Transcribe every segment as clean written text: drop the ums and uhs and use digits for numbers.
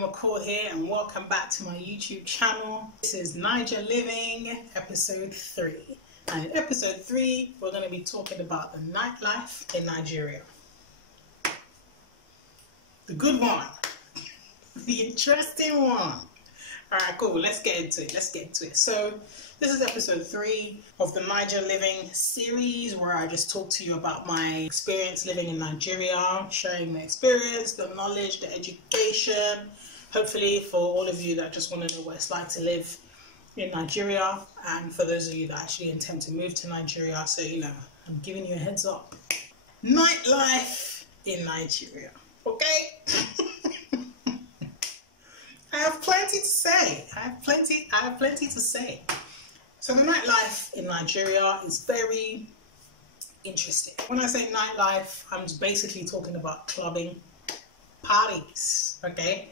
McCall here and welcome back to my YouTube channel. This is Naija Living episode 3. And in episode 3 we're going to be talking about the nightlife in Nigeria. The good one. The interesting one. Alright, cool, let's get into it. So this is episode 3 of the Naija Living Series, where I just talk to you about my experience living in Nigeria, sharing the experience, the knowledge, the education, hopefully for all of you that just want to know what it's like to live in Nigeria, and for those of you that actually intend to move to Nigeria. So, you know, I'm giving you a heads up. Nightlife in Nigeria, okay? I have plenty to say. I have plenty to say. So the nightlife in Nigeria is very interesting. When I say nightlife, I'm just basically talking about clubbing, parties, okay?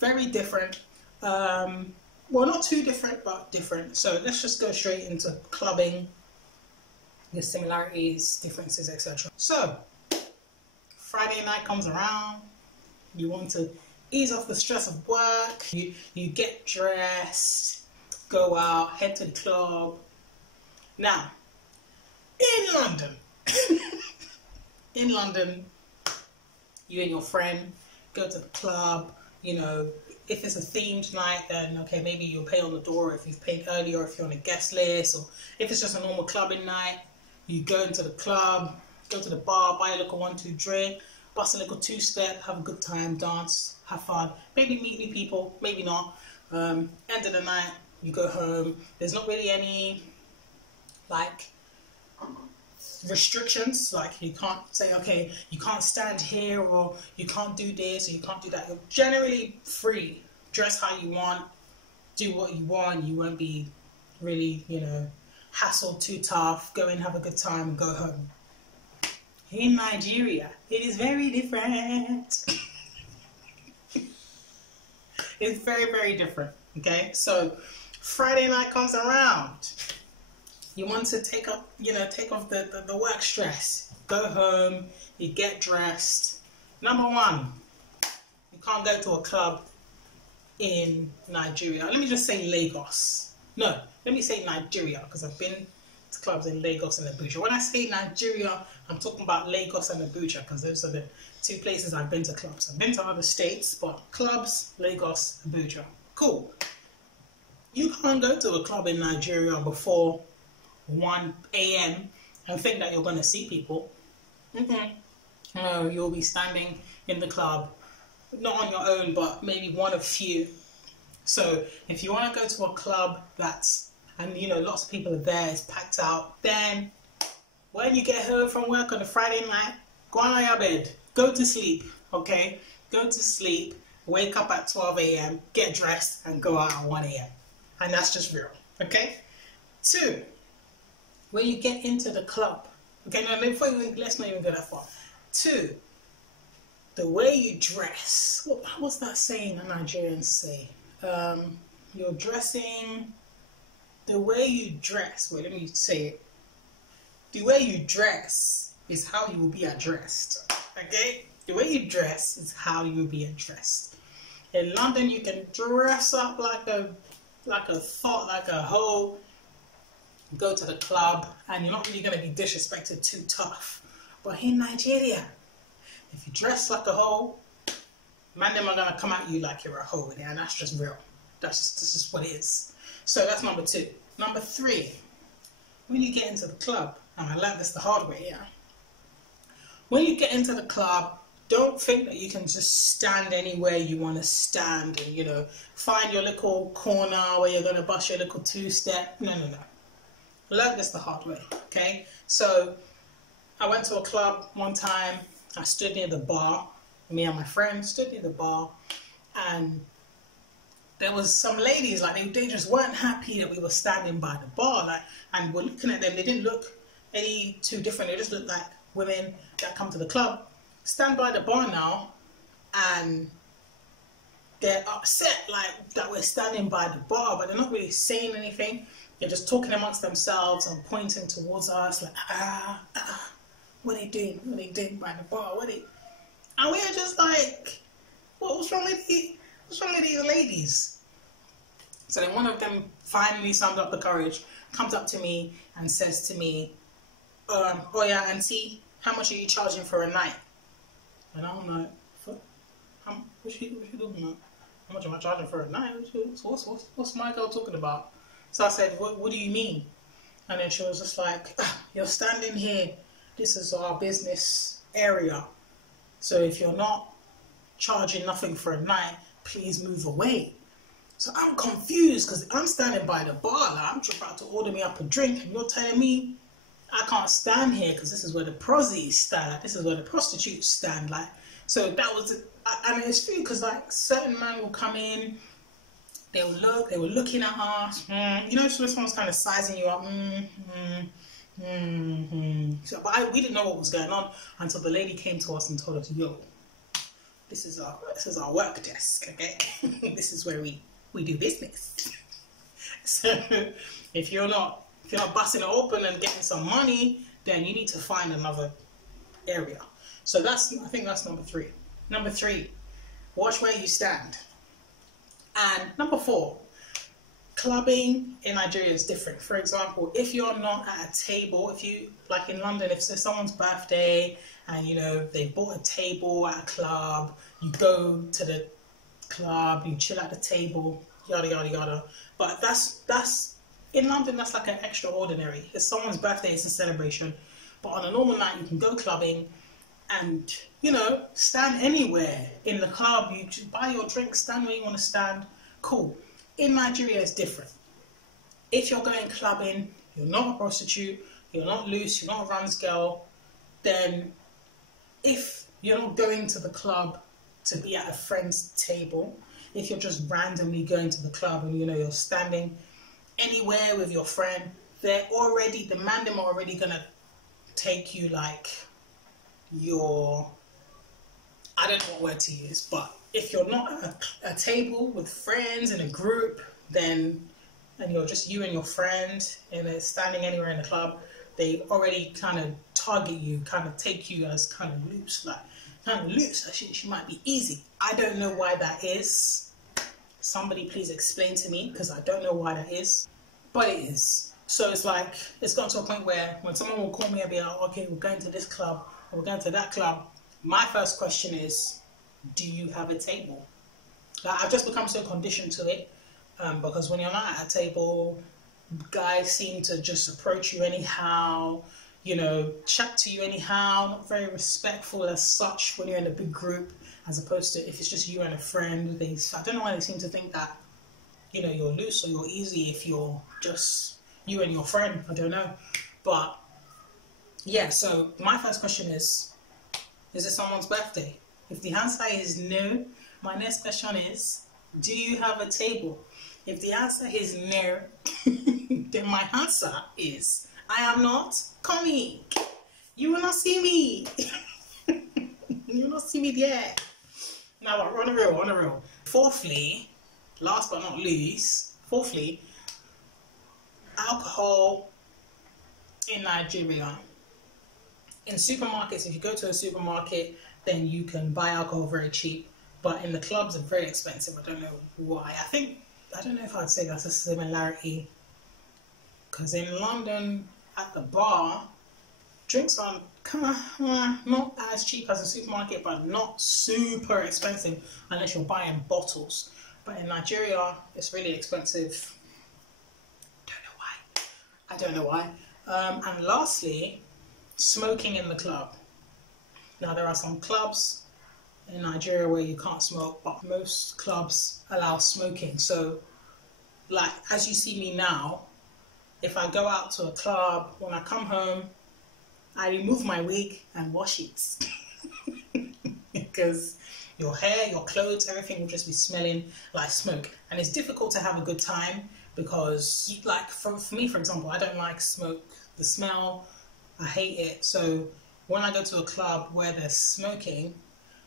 Very different. Well, not too different, but different. So let's just go straight into clubbing, the similarities, differences, etc. So Friday night comes around, you want to ease off the stress of work, you get dressed, go out, head to the club. Now, in London, you and your friend go to the club. You know, if it's a themed night, then okay, maybe you'll pay on the door if you've paid earlier, or if you're on a guest list, or if it's just a normal clubbing night, you go into the club, go to the bar, buy a little 1-2 drink, bust a little 2-step, have a good time, dance, have fun, maybe meet new people, maybe not. End of the night, you go home. There's not really any like restrictions, like you can't say, okay, you can't stand here, or you can't do this, or you can't do that. You're generally free, dress how you want, do what you want. You won't be really, you know, hassled too tough. Go in, have a good time, and go home. In Nigeria, it is very different. It's very, very different. Okay, so Friday night comes around. You want to take off the work stress. Go home, you get dressed. Number one, you can't go to a club in Nigeria. Let me just say Lagos. No, let me say Nigeria, because I've been to clubs in Lagos and Abuja. When I say Nigeria, I'm talking about Lagos and Abuja, because those are the two places I've been to clubs. I've been to other states, but clubs, Lagos, Abuja. Cool. You can't go to a club in Nigeria before 1 a.m. and think that you're going to see people. No, you'll be standing in the club, not on your own, but maybe one of few. So if you want to go to a club and you know lots of people are there, it's packed out, then when you get home from work on a Friday night, go on your bed, go to sleep, okay? Go to sleep, wake up at 12 a.m., get dressed, and go out at 1 a.m. And that's just real, okay? 2, when you get into the club, okay, no, let's not even go that far. 2, the way you dress. What's that saying that Nigerians say? You're dressing, the way you dress, wait, let me say it. The way you dress is how you will be addressed, okay? The way you dress is how you will be addressed. In London, you can dress up like a hoe, go to the club, and you're not really going to be disrespected too tough. But in Nigeria, if you dress like a hoe, man, them are going to come at you like you're a hoe, and that's just real. That's just what it is. So that's number 2. Number 3, when you get into the club, and I learned this the hard way, yeah. When you get into the club, don't think that you can just stand anywhere you want to stand and, you know, find your little corner where you're going to bust your little 2-step. No. I learned this the hard way, okay? So I went to a club one time. I stood near the bar. Me and my friend stood near the bar, and there was some ladies, like they just weren't happy that we were standing by the bar, like, and we're looking at them. They didn't look any too different. They just looked like women that come to the club, stand by the bar now, and they're upset like that we're standing by the bar, but they're not really saying anything. They're just talking amongst themselves and pointing towards us like, what are they doing? What are they doing by the bar? And we are just like, what's wrong with you? What's wrong with these ladies? So then one of them finally summed up the courage, comes up to me and says to me, oh yeah, auntie, how much are you charging for a night? And I'm like, what's she talking about? How much am I charging for a night? What's my girl talking about? So I said, what do you mean? And then she was just like, you're standing here. This is our business area. So if you're not charging nothing for a night, please move away. So I'm confused because I'm standing by the bar. Like, I'm about to order me up a drink and you're telling me I can't stand here because this is where the prosies stand. This is where the prostitutes stand. Like, so that was, and it's true because like certain men will come in, they were looking at us, you know, so someone's kind of sizing you up, So, but we didn't know what was going on until the lady came to us and told us, yo, this is our work desk, okay? This is where we do business. So if you're not busting it open and getting some money, then you need to find another area. So I think that's number 3. Number 3, watch where you stand. And number 4, clubbing in Nigeria is different. For example, if you're not at a table, if you, like in London, if it's someone's birthday and you know they bought a table at a club, you go to the club, you chill at the table, yada yada yada. But that's in London, that's like an extraordinary. It's someone's birthday, it's a celebration. But on a normal night, you can go clubbing and, you know, stand anywhere in the club. You buy your drink, stand where you want to stand. Cool. In Nigeria, it's different. If you're going clubbing, you're not a prostitute, you're not loose, you're not a runs girl, then if you're not going to the club to be at a friend's table, if you're just randomly going to the club and, you know, you're standing anywhere with your friend, the man them are already going to take you like your, I don't know what word to use, but if you're not at a table with friends in a group, then, and you're just you and your friend and they're standing anywhere in the club, they already kind of target you, kind of take you as kind of loose, like she might be easy. I don't know why that is. Somebody please explain to me, because I don't know why that is, but it is. So it's like, it's gotten to a point where when someone will call me and be like, okay, we're going to this club, or we're going to that club, my first question is, do you have a table? Like, I've just become so conditioned to it, because when you're not at a table, guys seem to just approach you anyhow, you know, chat to you anyhow, not very respectful as such when you're in a big group, as opposed to if it's just you and a friend. I don't know why they seem to think that, you know, you're loose or you're easy if you're just you and your friend. I don't know. But yeah, so my first question is it someone's birthday? If the answer is no, my next question is, do you have a table? If the answer is no, then my answer is, I am not coming. You will not see me. You will not see me there. Now, on a real. Fourthly, last but not least, alcohol in Nigeria. In supermarkets, if you go to a supermarket, then you can buy alcohol very cheap. But in the clubs, it's very expensive. I don't know why. I don't know if I'd say that's a similarity. Because in London, at the bar, drinks are not as cheap as a supermarket, but not super expensive unless you're buying bottles. But in Nigeria, it's really expensive. I don't know why. And lastly, smoking in the club. Now, there are some clubs in Nigeria where you can't smoke, but most clubs allow smoking. So, like, as you see me now, if I go out to a club, when I come home, I remove my wig and wash it. Because your hair, your clothes, everything will just be smelling like smoke. And it's difficult to have a good time because, like, for me, for example, I don't like smoke. The smell, I hate it. So when I go to a club where there's smoking,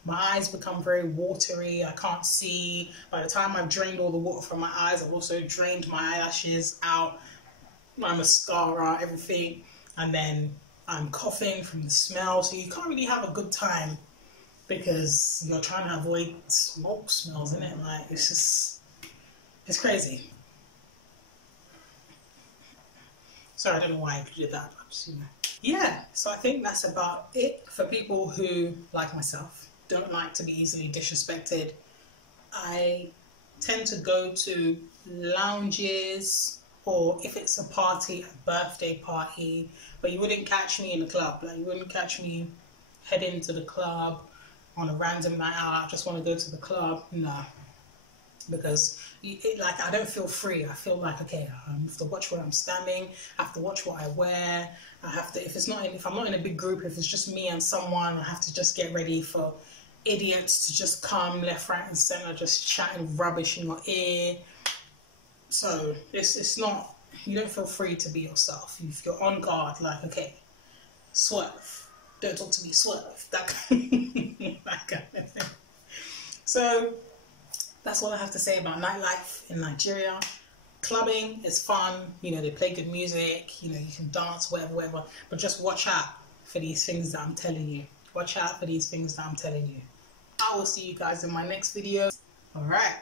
my eyes become very watery. I can't see. By the time I've drained all the water from my eyes, I've also drained my eyelashes out, my mascara, everything. And then I'm coughing from the smell. So you can't really have a good time because you're trying to avoid smoke smells, isn't it? Like, it's crazy. Sorry, I don't know why I did that. Just, yeah, so I think that's about it for people who, like myself, don't like to be easily disrespected. I tend to go to lounges, or if it's a party, a birthday party, but you wouldn't catch me in a club. Like, you wouldn't catch me heading to the club on a random night out. I just want to go to the club. No, because like, I don't feel free. I feel like, okay, I have to watch where I'm standing. I have to watch what I wear. I have to, if I'm not in a big group, if it's just me and someone, I have to just get ready for idiots to just come left, right, and center, just chatting rubbish in your ear. So it's not, you don't feel free to be yourself. If you're on guard, like, okay, swerve, don't talk to me, swerve, that kind of thing. So that's all I have to say about nightlife in Nigeria. Clubbing is fun, they play good music, you can dance, whatever, but just watch out for these things that I'm telling you. Watch out for these things that I'm telling you. I will see you guys in my next video. All right.